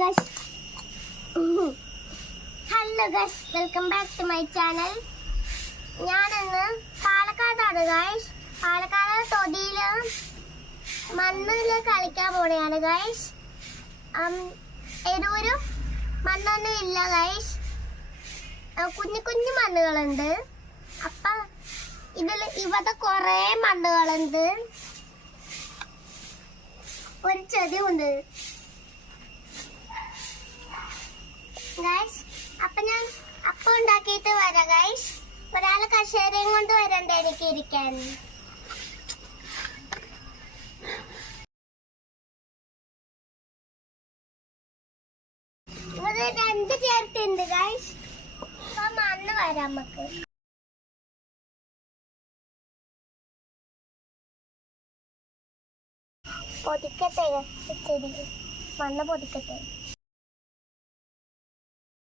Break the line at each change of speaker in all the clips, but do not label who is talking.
Guys hello guys welcome back to my channel ഞാനിന്ന് പാലക്കാടാണ് guys Palakkad തൊടിയിൽ മണ്ണിൽ കളിക്കാൻ പോണെയാണ് ഗൈസ് എരൂരും മണ്ണൊന്നും ഇല്ല ഗൈസ് കുഞ്ഞു കുഞ്ഞു മണ്ണുകളുണ്ട്. അപ്പൊ ഇതിൽ ഇവിടെ കൊറേ മണ്ണുകളുണ്ട്. ഒരു ചെടിയുണ്ട്. ഗൈസ് അപ്പൊ ഞാൻ അപ്പം ഉണ്ടാക്കിയിട്ട് വരാം ഗൈസ് ഒരാൾ കഷേരയും കൊണ്ട് വരണ്ട എനിക്ക് ഇരിക്കാൻ. ഇവിടെ രണ്ട് ചേർത്തുണ്ട് ഗൈസ് അപ്പൊ മണ്ണ് വരാം നമുക്ക്. പൊതിക്കട്ടെ ചെടി മണ്ണ് പൊതിക്കട്ടെ.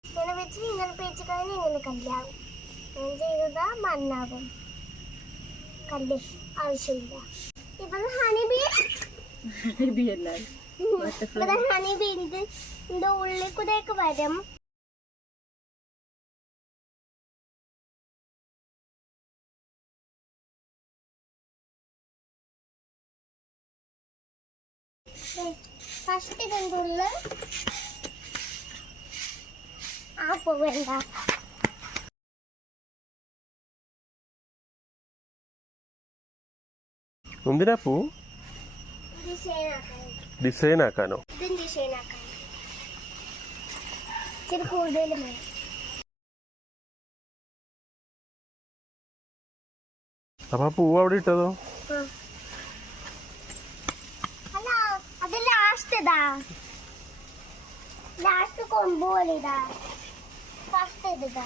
ഇങ്ങനെ വെച്ച് ഇങ്ങനെ പേച്ച് കഴിഞ്ഞ് ഇങ്ങനെ കല്ലാകും ഞാൻ ചെയ്തതാ മണ്ണാവും കല്ല് ആവശ്യമില്ല. ഇവിടെ ഹണി ബീ ഇവിടെ ഹണി ബീ ഇത് ഇതിന്റെ ഉള്ളിൽ കൂടെയൊക്കെ വരും. ഫസ്റ്റ് കണ്ടുള്ള പോവേണ്ട.
എന്തിനാ പൂ?
ഡിസൈൻ
ആക്കാനോ അപ്പൊ ആ പൂ അവിടെ ഇട്ടതോ?
അത് ലാസ്റ്റ് ഇതാ. ലാസ്റ്റ് കൊമ്പ് പോലെ ഇതാ. ഫസ്റ്റ് ഇതാ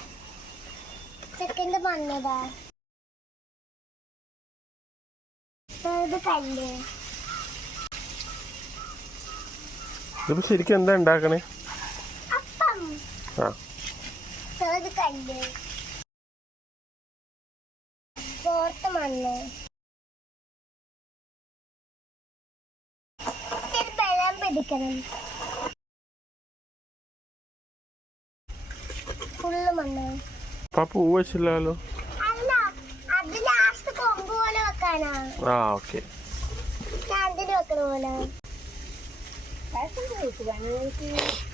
സെക്കൻഡ് മണ്ണിതാ തേർഡ് കല്ല്.
ഇതിപ്പോ ശരിക്കും എന്താ ഉണ്ടാക്കണേ?
അപ്പം.
ആ.
തേർഡ് കല്ല്. ഫോർത്ത് മണ്ണ്. ഇത്തിരി വെള്ളം പിടിക്കണം. ഫുള്ള് മണ്ണ്
അപ്പൊ പൂ വെച്ചില്ലല്ലോ
അല്ല അത് ലാസ്റ്റ് കൊമ്പ് പോലെ വെക്കാനാ.
ആ ഓക്കെ
ചാന്തിന് വെക്കണ പോലെ.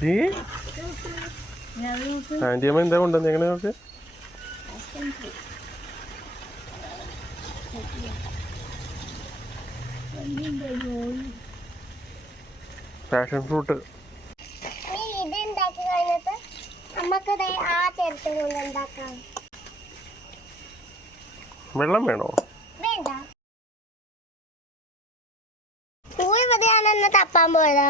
നീ? ആന്റിയമ്മ നോക്ക് പാഷൻ ഫ്രൂട്ട്
നീ ഇത് ഉണ്ടാക്കി കഴിഞ്ഞിട്ട് നമുക്ക് ദേ ആ കൊണ്ട് ഉണ്ടാക്കാം
വെള്ളം വേണോ?
വേണ്ട. പൂവ് ഇവിടെയാണെന്ന് തപ്പാൻ പോയതാ?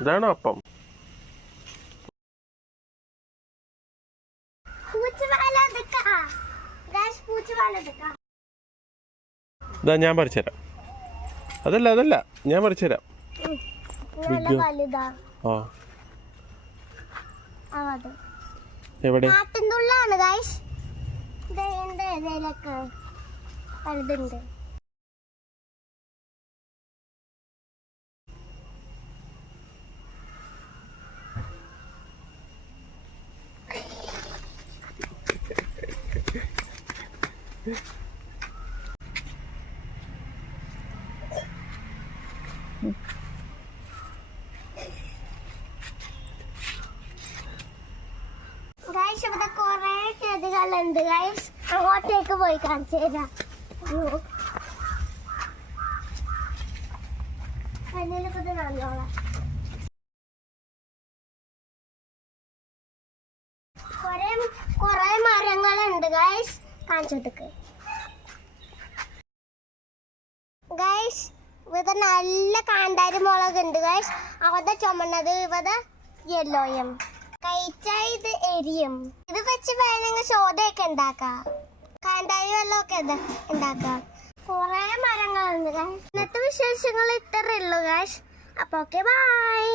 ഇതാണോ അപ്പം? ഞാൻ പറിച്ചുതരാം. അതല്ല അതല്ല. ഞാൻ പറിച്ചു
തരാം
ആ. എവിടെ?
കാട്ടുന്നുള്ളാണ് ഗായ്സ് ഇവിടെ കൊറേ ചെടികളുണ്ട് ഗൈസ് അങ്ങോട്ടേക്ക് പോയി കാണിച്ചു തരാം. ഇത് നല്ലോണം കൊറേ കൊറേ മരങ്ങളുണ്ട് ഗൈസ് കാണിച്ചോട്ടേക്ക് ഗൈസ് ഇവിടെ നല്ല കാന്താരി മുളക് ഉണ്ട് ഗൈസ് അവിടെ ചുമന്നത് ഇവിടെ യെല്ലോയും കഴിച്ചാൽ എരിയും. ഇത് വെച്ച് വേണമെങ്കിൽ സോഡയൊക്കെ ഉണ്ടാക്കാം കാന്താരി വെള്ളമൊക്കെ ഉണ്ടാക്കാം കുറെ മരങ്ങളുണ്ട്. ഇന്നത്തെ വിശേഷങ്ങൾ ഇത്രേ ഉള്ളൂ ഗായ്സ് അപ്പൊ ഓക്കെ ബൈ